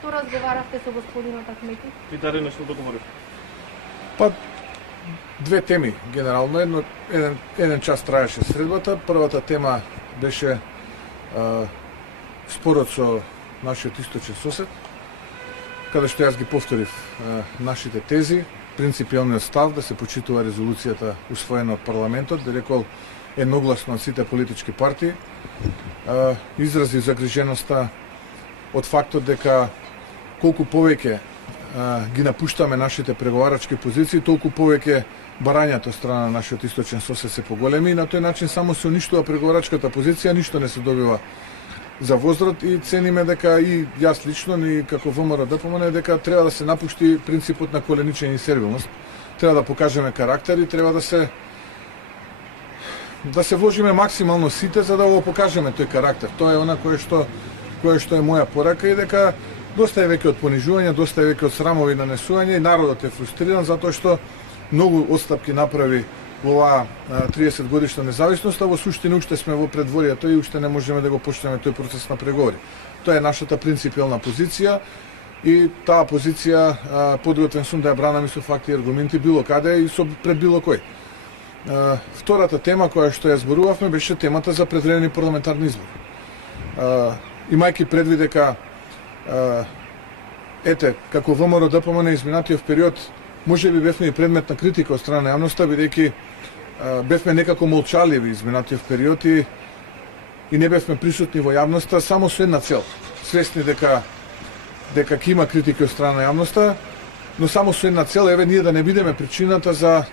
Што разговаравте со господинот Ахмети? И дали нешто договорив? Па, две теми генерално. Еден час траеше средбата. Првата тема беше спорот со нашиот источен сосед, каде што јас ги повторив нашите тези, принципиалниот став да се почитува резолуцијата усвоена од парламентот, да рекол едногласно од сите политички партии, изрази загриженоста од фактот дека колку повеќе ги напуштаме нашите преговарачки позиции, толку повеќе барањата од страна на нашиот источен сосед се поголеми и на тој начин само се уништува преговарачката позиција, ништо не се добива за возрод и цениме дека и јас лично и како ВМРО ДПМН дека треба да се напушти принципот на коленичење и сервилност. Треба да покажеме карактер и треба да се вложиме максимално сите за да го покажеме тој карактер. Тоа е она кое што е моја порака и дека доста е веќе од понижување, доста е веќе од срамови нанесување и народот е фрустриран затоа што многу отстапки направи во оваа 30 годишна независност, а во суштина уште сме во предворието и уште не можеме да го почнеме тој процес на преговори. Тоа е нашата принципиална позиција и таа позиција подготвен сум да ја бранам и со факти и аргументи било каде и пред било кој. Втората тема која што ја зборувавме беше темата за предвремени парламентарни избори. Имајќи предвид дека како ВМРО ДПМН изминатиот период можеби бевме и предмет на критика од страна на јавноста, бидејќи бевме некако молчаливи изминатиот период и не бевме присутни во јавноста само со една цел. Свесни дека ќе има критики од страна на јавноста, но само со една цел, ние да не бидеме причината за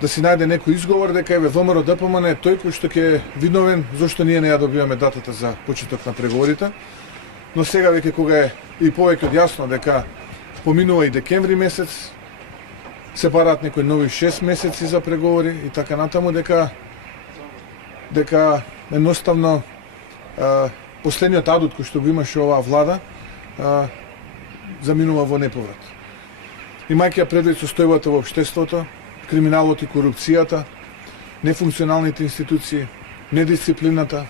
да си најде некој изговор дека ВМРО ДПМН е тој кој што ќе е виновен зошто ние не ја добиваме датата за почеток на преговорите. Но сега веќе кога е и повеќе од јасно дека поминува и декември месец, се бараат некои нови 6 месеци за преговори и така натаму, дека едноставно последниот адут кој што го имаше оваа влада заминува во неповрат. Имајќи ја предвид состојбата во општеството, криминалот и корупцијата, нефункционалните институции, недисциплината,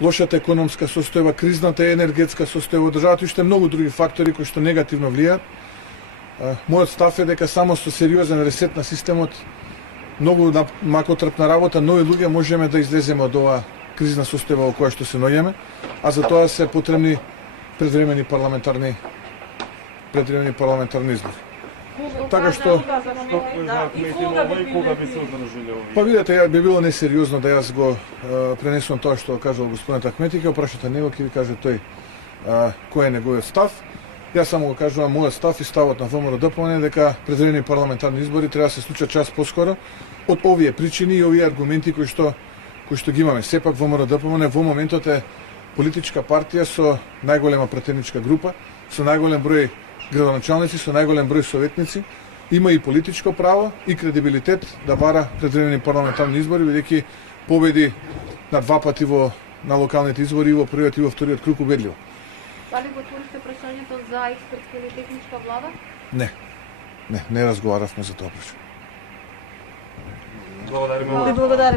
лошата економска состојба, кризната енергетска состојба, државата и уште многу други фактори кои што негативно влијаат. Мојот став е дека само со сериозен ресет на системот, многу макотрпна работа, нови луѓе можеме да излеземе од оваа кризна состојба во која што се наоѓаме, а за тоа се потребни предвремени парламентарни избори. Така што кога би се одржале овие? Па видете, би било несериозно да јас го пренесувам тоа што кажал господинот Ахмети, ќе опрашате него, ќе ви каже тој кој е неговиот став. Јас само го кажувам мојот став и ставот на ВМРО ДПМН дека предвремени парламентарни избори треба да се случат час поскоро од овие причини и овие аргументи кои што ги имаме. Сепак ВМРО ДПМН во моментот е политичка партија со најголема пратеничка група, со најголем број градоначалници, со најголем број советници, има и политичко право и кредибилитет да бара предвремени парламентарни избори, бидејќи победи на два пати на локалните избори и во првиот и во вториот круг убедливо. Дали го отворивте прашањето за експертска или техничка влада? Не разговаравме за тоа прашање. Благодариме. Благодарам.